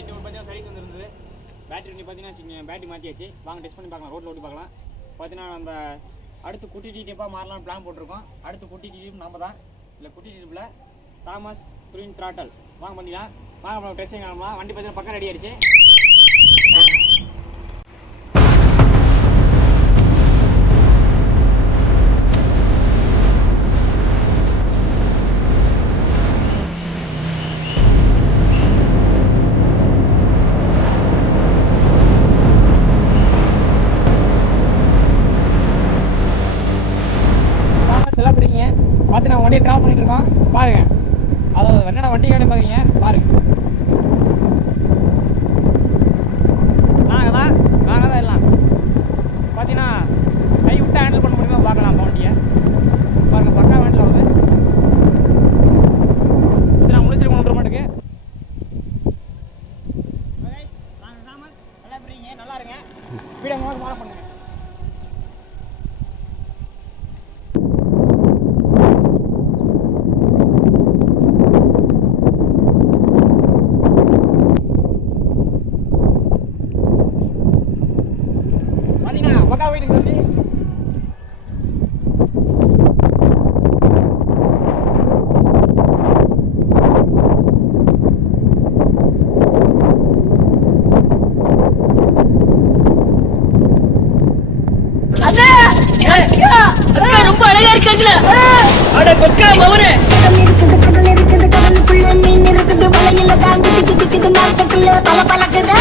இப்போ பார்த்தீங்கன்னா சைட் வந்துருந்தது. பேட்டரி வண்டி பார்த்தீங்கன்னா பேட்டரி மாற்றியாச்சு. வாங்க டெஸ்ட் பண்ணி பார்க்கலாம், ரோட்டில் ஓட்டி பார்க்கலாம். பார்த்தீங்கன்னா நம்ம அடுத்து குட்டி டிடிப்பாக மாறலாம் பிளான் போட்டிருக்கோம். அடுத்து குட்டி டிடிப் நம்ம தான் இல்லை குட்டி டிடிப்பில் தாமஸ் ட்வின் த்ராட்டல் வாங்க பண்ணிக்கலாம். வாங்க நம்ம டெஸ்டிங் ஆகலாம். வண்டி பார்த்தீங்கன்னா பக்கம் ரெடி ஆயிடுச்சு. பார்த்து நான் வண்டியை ட்ராப் பண்ணிட்டு இருக்கோம் பாருங்க. அதாவது என்னடா வண்டி கடை பார்க்குறீங்க பாருங்க. நாங்கள் தான் எல்லாம் பார்த்தீங்கன்னா கை விட்டு ஹேண்டில் பண்ண முடியுமா பார்க்கலாம். அந்த வண்டியை பாருங்க, பக்கா வண்டியில் வருது. இது நான் முடிச்சிருக்கோம் 1 மட்டுக்கு. நாங்கள் தாமஸ் நல்லா இருக்கீங்க, நல்லா இருங்க. வீடியோ ஃபாலோ பண்ணுங்க. பக்கா வீட்டுக்கு வந்து ரொம்ப அழகா இருக்காங்களா? அட கொக்கா மவனே, கடல் இருக்குது, கடலுக்குள்ள மீன் இருக்குது, மலையில தான் குதிக்குது, மார்க்கெட்டுல பல பழக்குது.